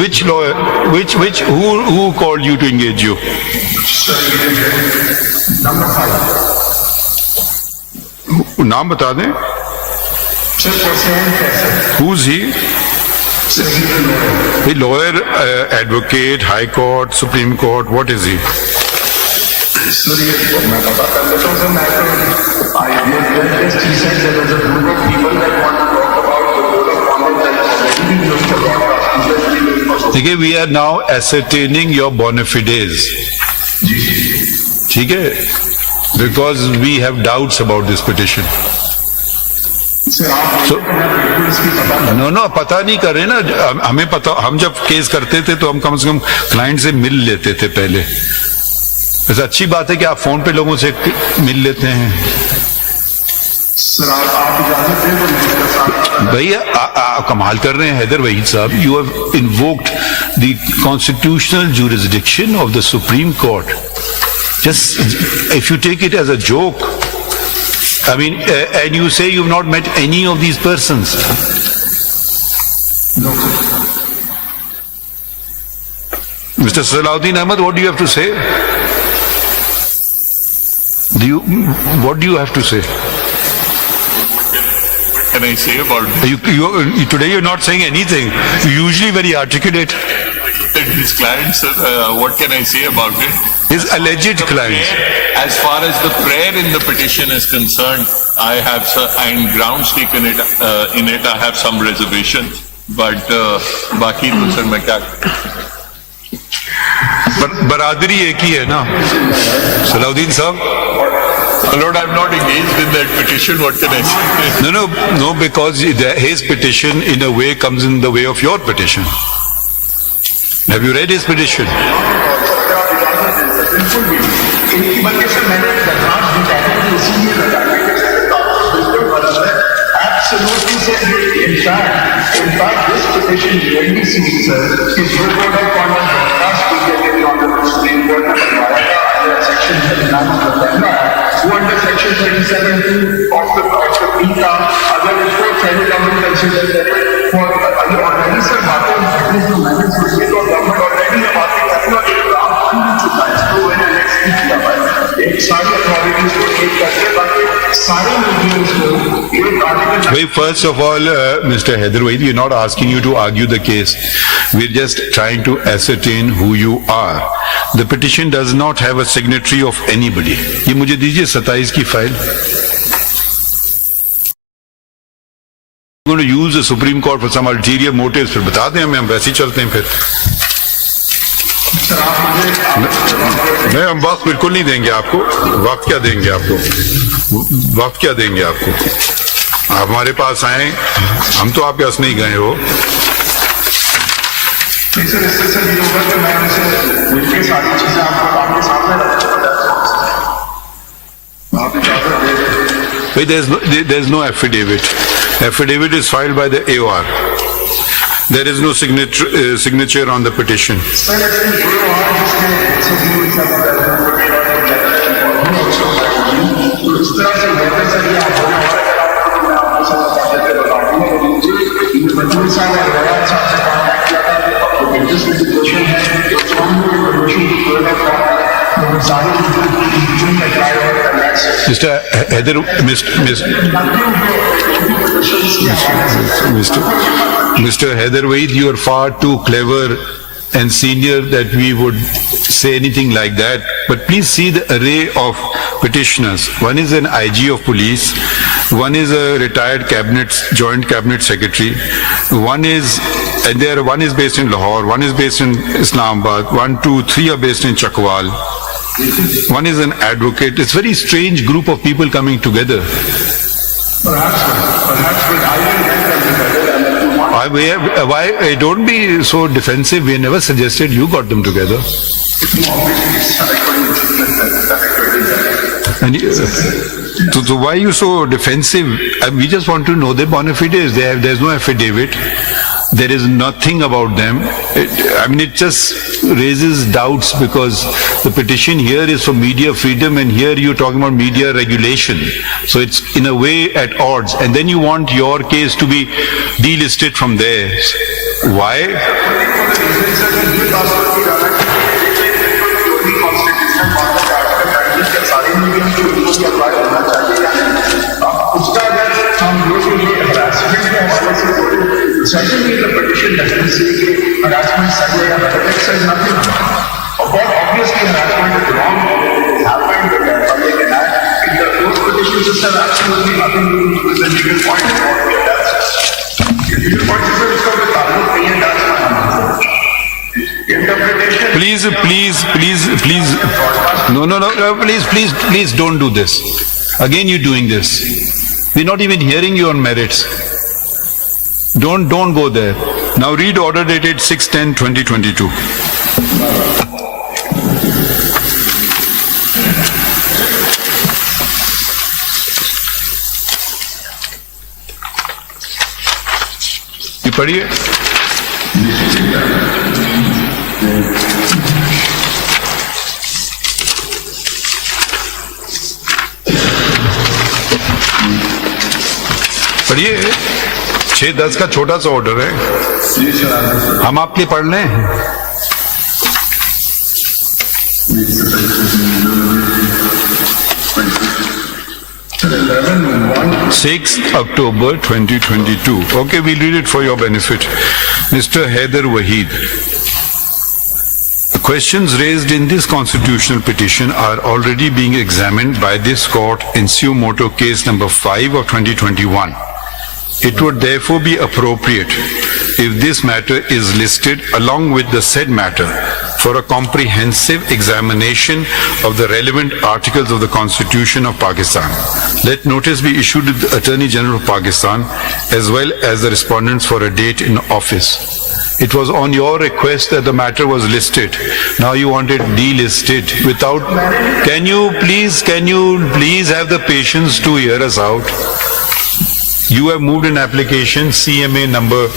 Which lawyer? Who called you to engage you? Number 5. नाम बता दें. Who's he? A lawyer, advocate, High Court, Supreme Court. What is he? He said there was a group of people that want to talk about the code of conduct that already used to broadcast. Okay, we are now ascertaining your bona fides. Okay? Because we have doubts about this petition. So, no, पता नहीं कर रहे ना. हमें पता, हम जब case करते थे तो हम कम से कम क्लाइंट से मिल लेते थे पहले. वैसे अच्छी बात है कि आप फोन पे लोगों से मिल लेते हैं. भैया कमाल कर रहे हैं हैदर वहीद साहब. You have invoked the constitutional jurisdiction of the Supreme Court. Just if you take it as a joke, I mean, and you say you've not met any of these persons. No. Mr. Salahuddin Ahmed, what do you have to say? What do you have to say? What can I say about this? Today you're not saying anything. You're usually very articulate. His clients, what can I say about it? His alleged clients. As far as the prayer in the petition is concerned, I have and grounds taken in it. I have some reservations, but बाकी तो sir मैं क्या. बरादरी एक ही है ना सलाउद्दीन साहब. Lord, I'm not engaged in that petition. What can I say? No, because his petition in a way comes in the way of your petition. Have you read his petition? Absolutely said in fact, this petition really sees the code of conduct broadcast speaking on the Supreme Court of under Section 39 of the Tehsil who under Section 37 of the PITA, other reports federal government considers that for already sir बातें at least मैंने सोची तो government already ये बातें करती है एक काम बन चुका है. इसको मैंने next week किया है. एक सारी authorities को एक करके बाकी सारे मीडियम्स को Wait, first of all, Mr. Haider Waheed, we're not asking you to argue the case. We're just trying to ascertain who you are. The petition does not have a signatory of anybody. ये मुझे दीजिए 27 की file. We're going to use the Supreme Court for some ulterior motives. फिर बता दें हमें, हम वैसे ही चलते हैं फिर. नहीं, हम वक्त बिल्कुल नहीं देंगे आपको. वक्त क्या देंगे आपको? वक्त क्या देंगे आपको? आप हमारे पास आए, हम तो आपके पास नहीं गए हो. Wait, there's no affidavit. Affidavit is filed by the AOR. There is no signature on the petition. Mr. Haider Waheed, you are far too clever and senior that we would say anything like that. But please see the array of petitioners. One is an IG of police, one is a retired joint cabinet secretary, one is based in Lahore, one is based in Islamabad, 1, 2, 3 are based in Chakwal. One is an advocate. It's a very strange group of people coming together. Perhaps why don't be so defensive. We never suggested you got them together. And so why are you so defensive? We just want to know the bona fides. There's no affidavit. There is nothing about them. It just raises doubts because the petition here is for media freedom and here you're talking about media regulation. So it's in a way at odds. And then you want your case to be delisted from theirs. Why? Certainly the petition doesn't say harassment, Sunday, or politics says nothing. Of course, obviously harassment is wrong, it happened, but public can act. In the those petitions just have absolutely nothing to do with the legal point of what we have done. The legal point is that it's got the Talmud pay and that's my interpretation. Please don't do this. Again you're doing this. We're not even hearing you on merits. Don't go there. Now read order dated 6/10/2022. ये पढ़िए. पढ़िए. 6-10 का छोटा सा order है, हम आपके पढ़ लें. 6 October 2022. Okay, we'll read it for your benefit. Mr. Haider Waheed. The questions raised in this constitutional petition are already being examined by this court in suo motu case number 5 of 2021. It would therefore be appropriate if this matter is listed along with the said matter for a comprehensive examination of the relevant articles of the Constitution of Pakistan. Let notice be issued to the Attorney General of Pakistan as well as the respondents for a date in office. It was on your request that the matter was listed. Now you want it delisted without... Can you please have the patience to hear us out? You have moved an application CMA number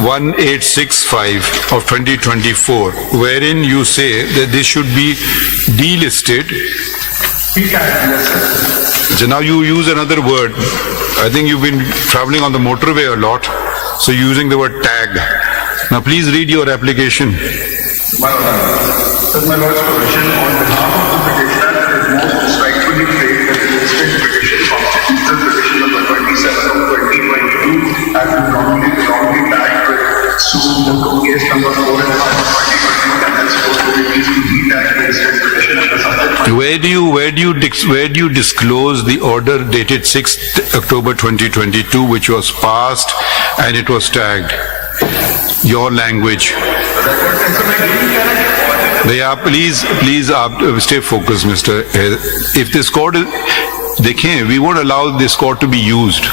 1865 of 2024, wherein you say that this should be delisted. So now you use another word. I think you've been traveling on the motorway a lot, so you're using the word tag. Now please read your application. With my Lord's permission, on behalf of the petitioner, it is most respectfully claimed that the district petition constitutes the petition number 27 of 2022 has been wrongly tagged with suit case number 4 of 2022 and henceforth will be used to re-tag the district petition and the subject. Where do you disclose the order dated 6th October 2022 which was passed and it was tagged? Your language. Please stay focused, Mr. If this court we won't allow this court to be used.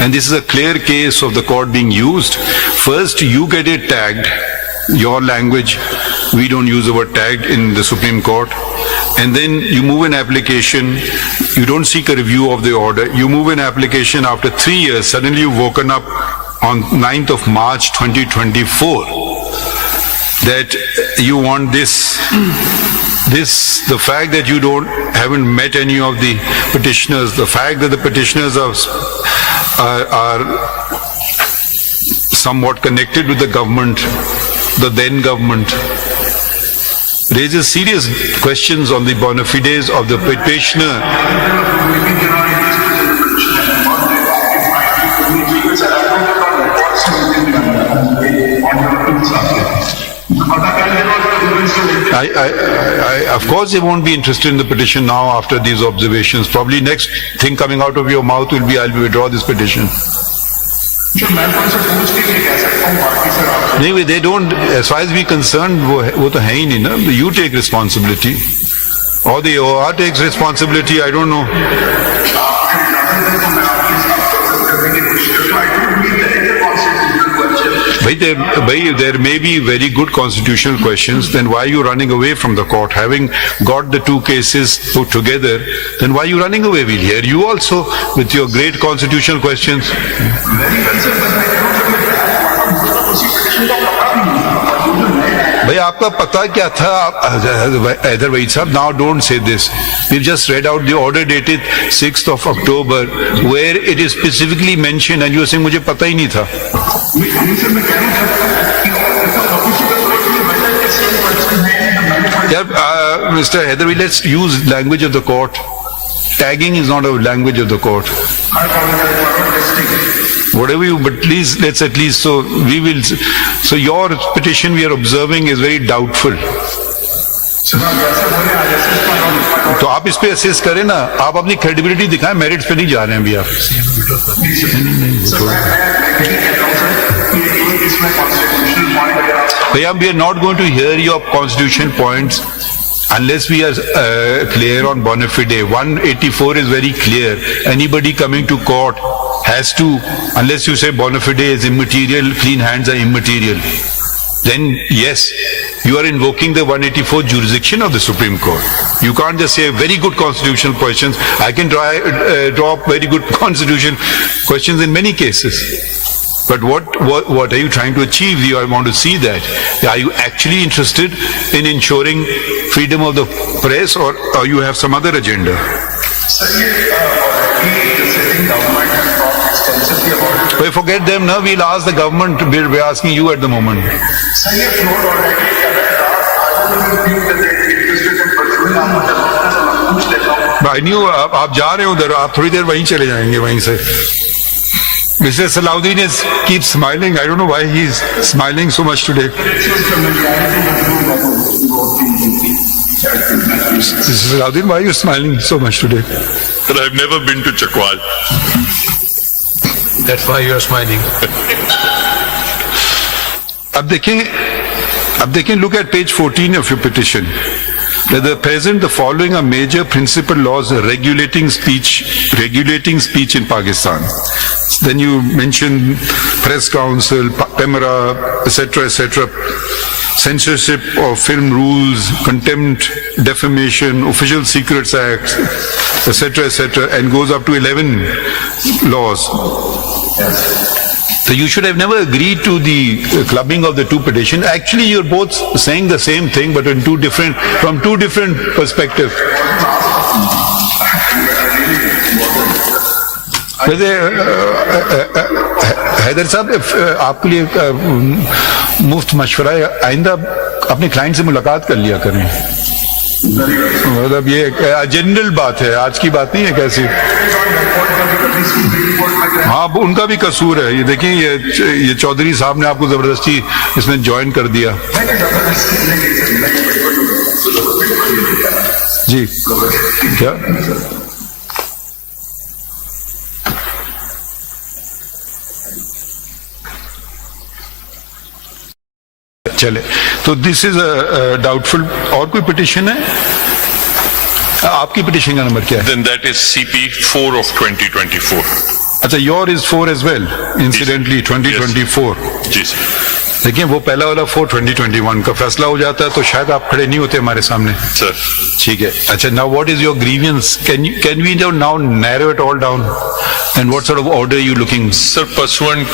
And this is a clear case of the court being used. First, you get it tagged, your language. We don't use the word tagged in the Supreme Court. And then you move an application. You don't seek a review of the order. You move an application after 3 years. Suddenly you've woken up on 9th of March 2024 that you want this, the fact that you haven't met any of the petitioners, the fact that the petitioners are somewhat connected with the government, the then government, raises serious questions on the bona fides of the petitioner. Of course they won't be interested in the petition now after these observations. Probably next thing coming out of your mouth will be, I'll withdraw this petition. Anyway, they don't, as far as we're concerned, wo to hai hi nahi na. You take responsibility. Or the OR takes responsibility, I don't know. भाई there may be very good constitutional questions, then why are you running away from the court? Having got the two cases put together, then why are you running away? We'll hear you also with your great constitutional questions. Very well, sir, but I cannot forget that. उसी petition का पता भी नहीं था। और जो नए भाई आपका पता क्या था? Either way, sir, now don't say this. We've just read out the order dated 6th of October where it is specifically mentioned and you are saying मुझे पता ही नहीं था. Yeah, Mr. Heatherby, let's use language of the court. Tagging is not a language of the court. Whatever you, but please, let's at least, so your petition we are observing is very doubtful. तो आप इस पे assess करें ना, आप अपनी credibility दिखाएं, merits पे नहीं जा रहे हैं अभी आप. भैया, we are not going to hear your constitutional points unless we are clear on bona fide. 184 is very clear. Anybody coming to court has to, unless you say bona fide is immaterial, clean hands are immaterial, then yes, you are invoking the 184 jurisdiction of the Supreme Court. You can't just say very good constitutional questions. I can draw up very good constitutional questions in many cases. But what are you trying to achieve? I want to see that. Are you actually interested in ensuring freedom of the press, or you have some other agenda? Well, forget them now. We'll ask the government. We're asking you at the moment. I knew आप जा रहे हो उधर, आप थोड़ी देर वहीं चले जाएंगे वहीं से. Mr. Salahuddin keeps smiling. I don't know why he's smiling so much today. Mr. Salahuddin, why are you smiling so much today? But I've never been to Chakwal. That's why you are smiling. अब देखें, look at page 14 of your petition. That the present, the following are major principal laws regulating speech in Pakistan. Then you mention press council, PEMRA, etc., censorship of film rules, contempt, defamation, official secrets act, etc., and goes up to 11 laws. So you should have never agreed to the clubbing of the two petitions. Actually, you're both saying the same thing, but from two different perspectives. Haider साहब, आपके लिए मुफ्त मशवरा है, आइंदा अपने client से मुलाकात कर लिया करें. मतलब ये जनरल बात है, आज की बात नहीं है कैसी. हाँ, उनका भी कसूर है. ये देखिए, ये चौधरी साहब ने आपको जबरदस्ती इसमें ज्वाइन कर दिया. जी क्या चले. तो दिस इज डाउटफुल. और कोई पिटिशन है? आपकी पिटिशन का नंबर क्या है? Then that is CP 4 of 2024. अच्छा, your is 4 as well, incidentally 2024. जी सर. देखिए, वो पहला वाला 4 2021 का फैसला हो जाता है तो शायद आप खड़े नहीं होते हमारे सामने. सर, ठीक है. अच्छा, now what is your grievance? Can we now narrow it all down, and what sort of order you looking? sir, pursuant